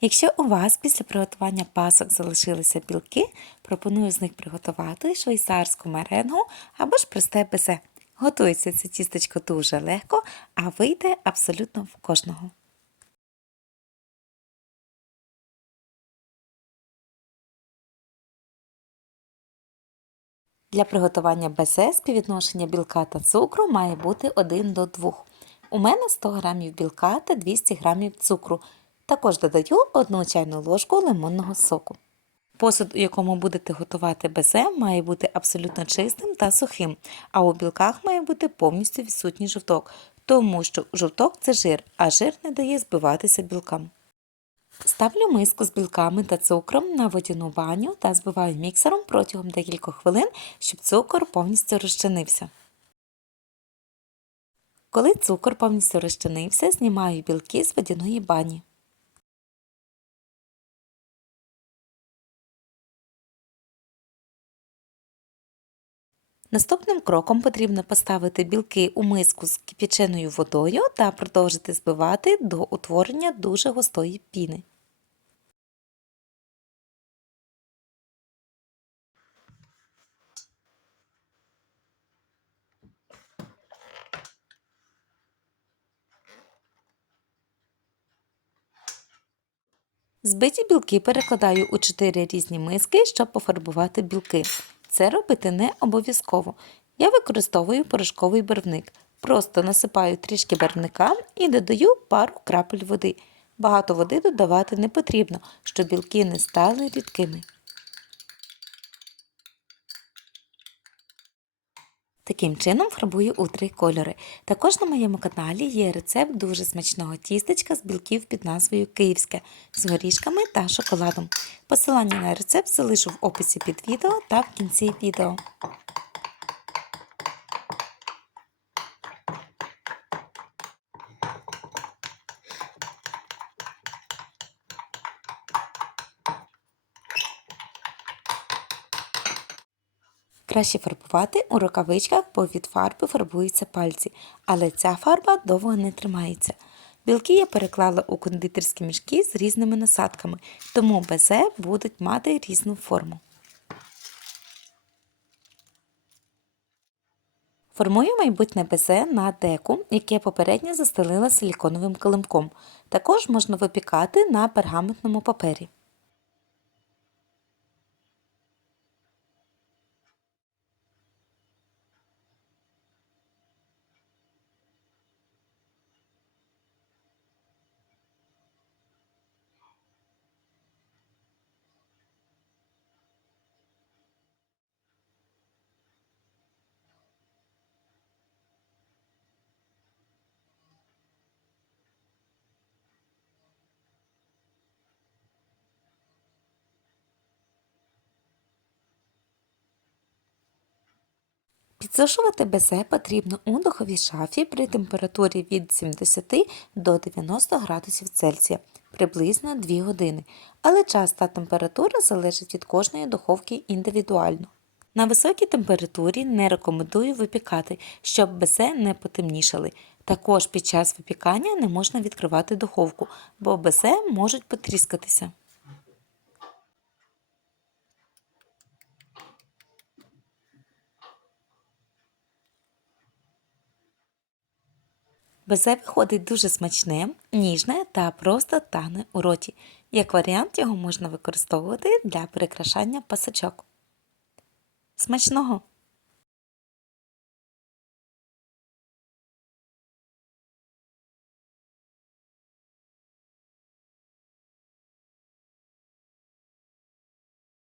Якщо у вас після приготування пасок залишилися білки, пропоную з них приготувати швейцарську меренгу або ж просте безе. Готується це тістечко дуже легко, а вийде абсолютно в кожного. Для приготування безе співвідношення білка та цукру має бути 1 до 2. У мене 100 г білка та 200 г цукру. Також додаю 1 чайну ложку лимонного соку. Посуд, у якому будете готувати безе, має бути абсолютно чистим та сухим, а у білках має бути повністю відсутній жовток, тому що жовток це жир, а жир не дає збиватися білкам. Ставлю миску з білками та цукром на водяну баню та збиваю міксером протягом декількох хвилин, щоб цукор повністю розчинився. Коли цукор повністю розчинився, знімаю білки з водяної бані. Наступним кроком потрібно поставити білки у миску з кип'яченою водою та продовжити збивати до утворення дуже густої піни. Збиті білки перекладаю у 4 різні миски, щоб пофарбувати білки. Це робити не обов'язково. Я використовую порошковий барвник. Просто насипаю трішки барвника і додаю пару крапель води. Багато води додавати не потрібно, щоб білки не стали рідкими. Таким чином фарбую у три кольори. Також на моєму каналі є рецепт дуже смачного тістечка з білків під назвою Київське з горішками та шоколадом. Посилання на рецепт залишу в описі під відео та в кінці відео. Краще фарбувати у рукавичках, бо від фарби фарбуються пальці, але ця фарба довго не тримається. Білки я переклала у кондитерські мішки з різними насадками, тому безе будуть мати різну форму. Формую майбутнє безе на деку, яке попередньо застелила силіконовим килимком. Також можна випікати на пергаментному папері. Підсушувати безе потрібно у духовій шафі при температурі від 70 до 90 градусів Цельсія приблизно 2 години, але час та температура залежать від кожної духовки індивідуально. На високій температурі не рекомендую випікати, щоб безе не потемнішали. Також під час випікання не можна відкривати духовку, бо безе можуть потріскатися. Безе виходить дуже смачне, ніжне та просто тане у роті. Як варіант його можна використовувати для прикрашання пасочок. Смачного!